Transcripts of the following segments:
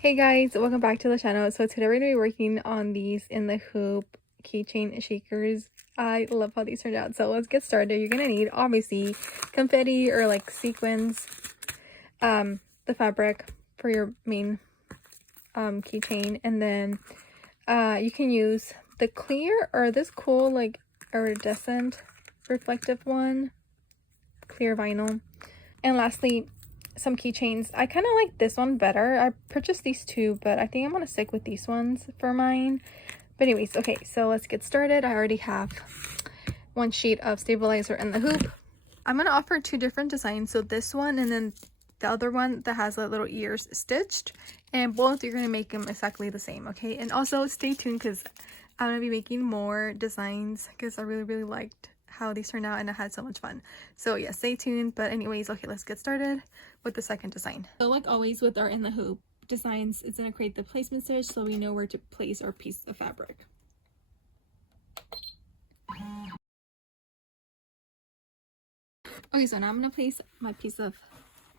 Hey guys, welcome back to the channel. So today we're going to be working on these in the hoop keychain shakers. I love how these turned out. So let's get started. You're going to need obviously confetti or like sequins, the fabric for your main keychain, and then you can use the clear or this cool like iridescent reflective one, clear vinyl. And lastly, some keychains. I kind of like this one better. I purchased these two, but I think I'm gonna stick with these ones for mine. But anyways, okay, so let's get started. I already have one sheet of stabilizer in the hoop. I'm gonna offer two different designs, so this one and then the other one that has the little ears stitched, and both you're gonna make them exactly the same. Okay, and also stay tuned because I'm gonna be making more designs because I really liked how these turned out and I had so much fun. So yeah, stay tuned. But anyways, okay, let's get started with the second design. So like always with our in the hoop designs, it's going to create the placement stitch so we know where to place our piece of fabric. Okay, so now I'm going to place my piece of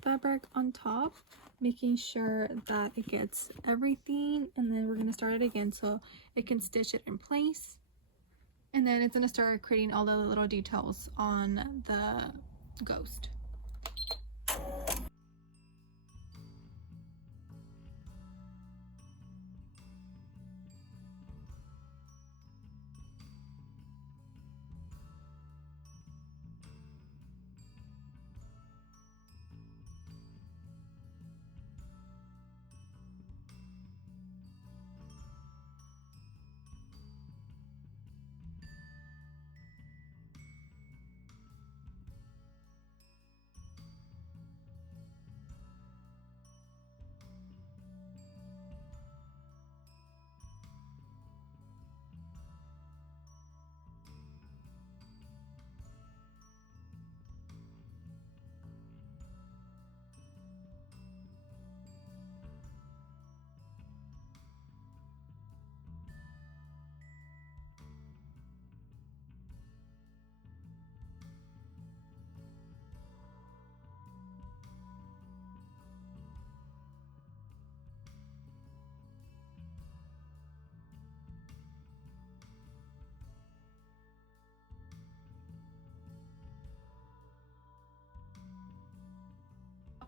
fabric on top, making sure that it gets everything, and then we're going to start it again so it can stitch it in place. And then it's going to start creating all the little details on the ghost.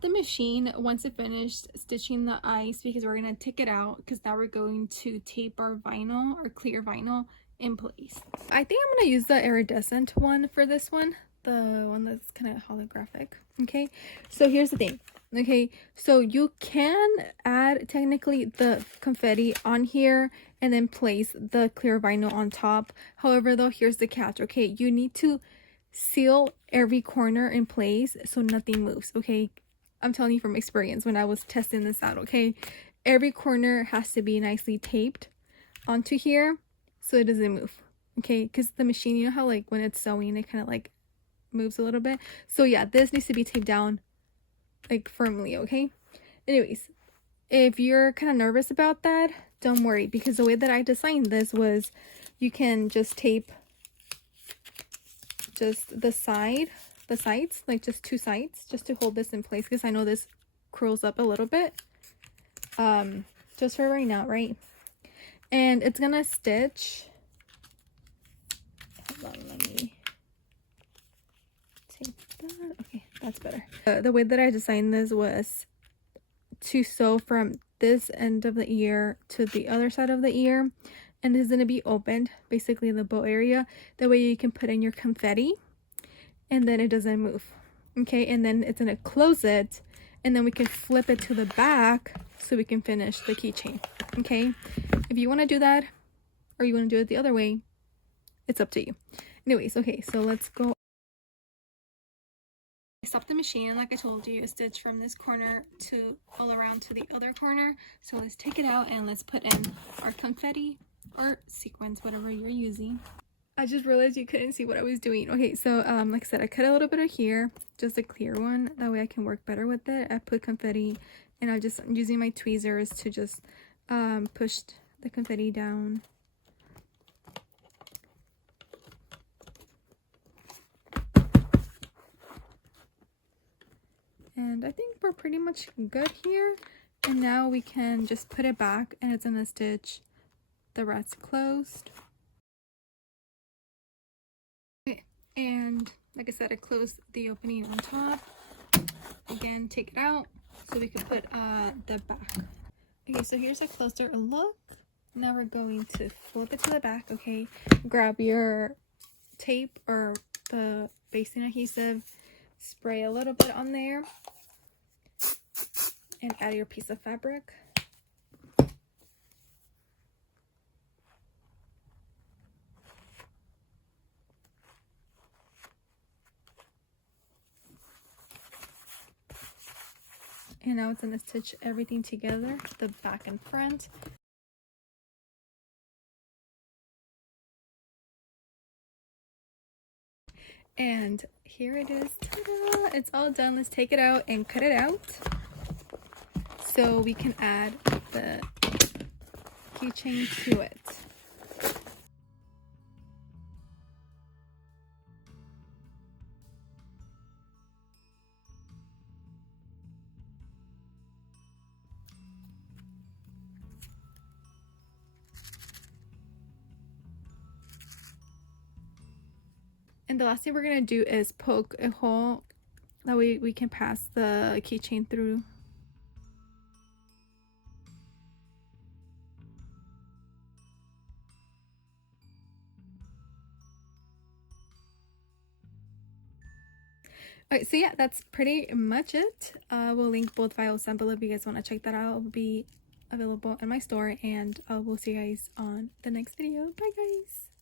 The machine once it finished stitching the ice because we're going to take it out because now we're going to tape our vinyl or clear vinyl in place. I think I'm going to use the iridescent one for this one, the one that's kind of holographic. Okay, so here's the thing. Okay, so you can add technically the confetti on here and then place the clear vinyl on top. However though, here's the catch. Okay, you need to seal every corner in place so nothing moves. Okay, I'm telling you from experience when I was testing this out. Okay, every corner has to be nicely taped onto here so it doesn't move. Okay, because the machine, you know how like when it's sewing it kind of like moves a little bit. So yeah, this needs to be taped down like firmly. Okay, anyways, if you're kind of nervous about that, don't worry, because the way that I designed this was you can just tape just the sides, like just two sides, just to hold this in place, because I know this curls up a little bit, just for right now, right? And it's gonna stitch, hold on, let me take that. Okay, that's better. The way that I designed this was to sew from this end of the ear to the other side of the ear, and this is going to be opened, basically the bow area, that way you can put in your confetti and then it doesn't move. Okay, and then it's going to close it, and then we can flip it to the back so we can finish the keychain. Okay, if you want to do that or you want to do it the other way, it's up to you. Anyways, okay, so let's go. Stop the machine, and like I told you, stitch from this corner to all around to the other corner. So let's take it out and let's put in our confetti or sequins, whatever you're using. I just realized you couldn't see what I was doing. Okay, so like I said, I cut a little bit of here, just a clear one, that way I can work better with it. I put confetti, and I'm using my tweezers to just push the confetti down. And I think we're pretty much good here. And now we can just put it back and it's gonna stitch the rest closed. Okay, and like I said, I closed the opening on top. Again, take it out so we can put the back. Okay, so here's a closer look. Now we're going to flip it to the back. Okay, grab your tape or the basting adhesive, spray a little bit on there, and add your piece of fabric. And now it's going to stitch everything together, the back and front. And here it is. Ta-da! It's all done. Let's take it out and cut it out so we can add the keychain to it. And the last thing we're going to do is poke a hole. That way we can pass the keychain through. Alright, so yeah, that's pretty much it. We'll link both files down below if you guys want to check that out. It will be available in my store, and we'll see you guys on the next video. Bye guys!